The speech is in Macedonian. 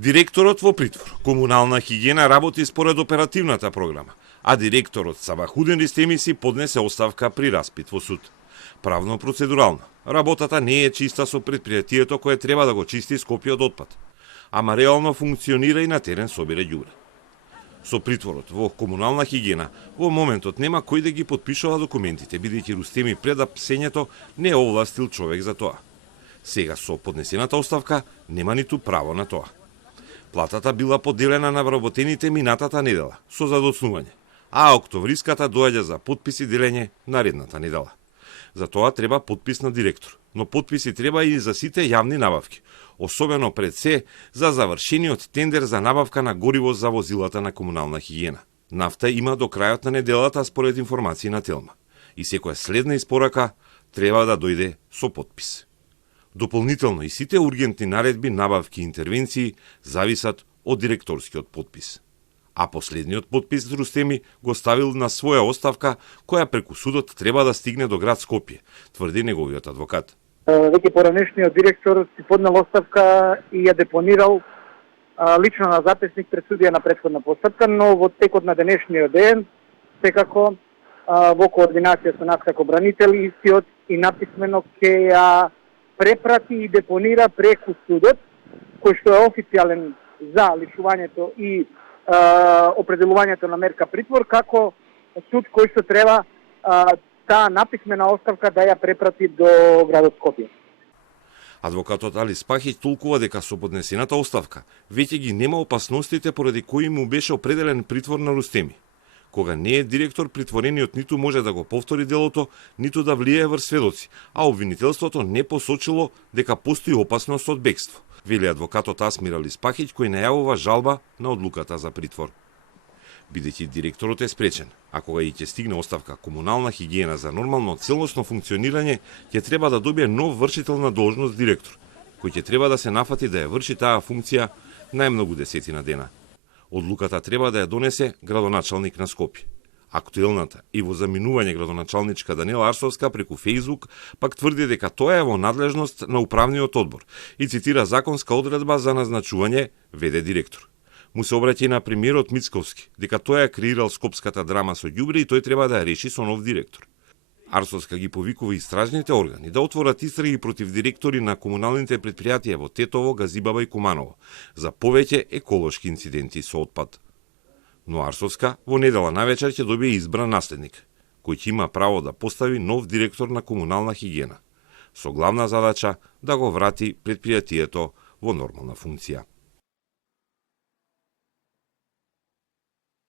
Директорот во притвор. Комунална хигиена работи според оперативната програма, а директорот Сабахудин Ристеми си поднесе оставка при распит во суд. Правно-процедурална. Работата не е чиста со предпријатието кое треба да го чисти Скопје од отпад, ама реално функционира и на терен собира ѓубре. Со притворот во комунална хигиена во моментот нема кој да ги потпишува документите, бидејќи Рустеми пред апсењето не овластил човек за тоа. Сега со поднесената оставка нема ниту право на тоа. Платата била поделена на вработените минатата недела со задоцнување, а октовриската доаѓа за потпис и делење наредната недела. За тоа треба потпис на директор, но потписи треба и за сите јавни набавки, особено пред се за завршениот тендер за набавка на гориво за возилата на комунална хигиена. Нафта има до крајот на неделата според информации на Телма и секоја следна испорака треба да дојде со потпис. Дополнително и сите ургентни наредби, набавки и интервенции зависат од директорскиот потпис. А последниот потпис Рустеми го ставил на своја оставка, која преку судот треба да стигне до град Скопје, тврди неговиот адвокат. Веќе поранешниот директор си поднел оставка и ја депонирал лично на записник пред судија на претходна постапка, но во текот на денешниот ден, секако во координација со нас како бранители, истиот и написмено ќе ја препрати и депонира преку судот, кој што е официјален за лишувањето и определувањето на мерка притвор, како суд кој што треба таа написмена оставка да ја препрати до градот Скопје. Адвокатот Али Спахиќ толкува дека со поднесената оставка веќе ги нема опасностите поради кои му беше определен притвор на Рустеми. Кога не е директор, притворениот ниту може да го повтори делото, ниту да влијае врз сведоци, а обвинителството не посочило дека постои опасност од бегство, вели адвокатот Асмир Али Спахиќ, кој најавува жалба на одлуката за притвор. Бидејќи директорот е спречен, а кога и ќе стигне оставка комунална хигиена за нормално целосно функционирање, ќе треба да добие нов вршител на должност директор, кој ќе треба да се нафати да ја врши таа функција најмногу 10 дена. Одлуката треба да ја донесе градоначалник на Скопје. Актуелната и во заминување градоначалничка Данила Арсовска преку Фејсбук пак тврди дека тоа е во надлежност на управниот одбор и цитира законска одредба за назначување ВД директор. Му се обраќа и на премиерот Мицковски, дека тој ја креирал скопската драма со ѓубре и тој треба да ја реши со нов директор. Арсовска ги повикува истражните органи да отворат истраги против директори на комуналните предпријатија во Тетово, Газибаба и Куманово за повеќе еколошки инциденти со отпад. Но Арсовска во недела навечер ќе добие избран наследник, кој ќе има право да постави нов директор на комунална хигиена, со главна задача да го врати предпријатието во нормална функција.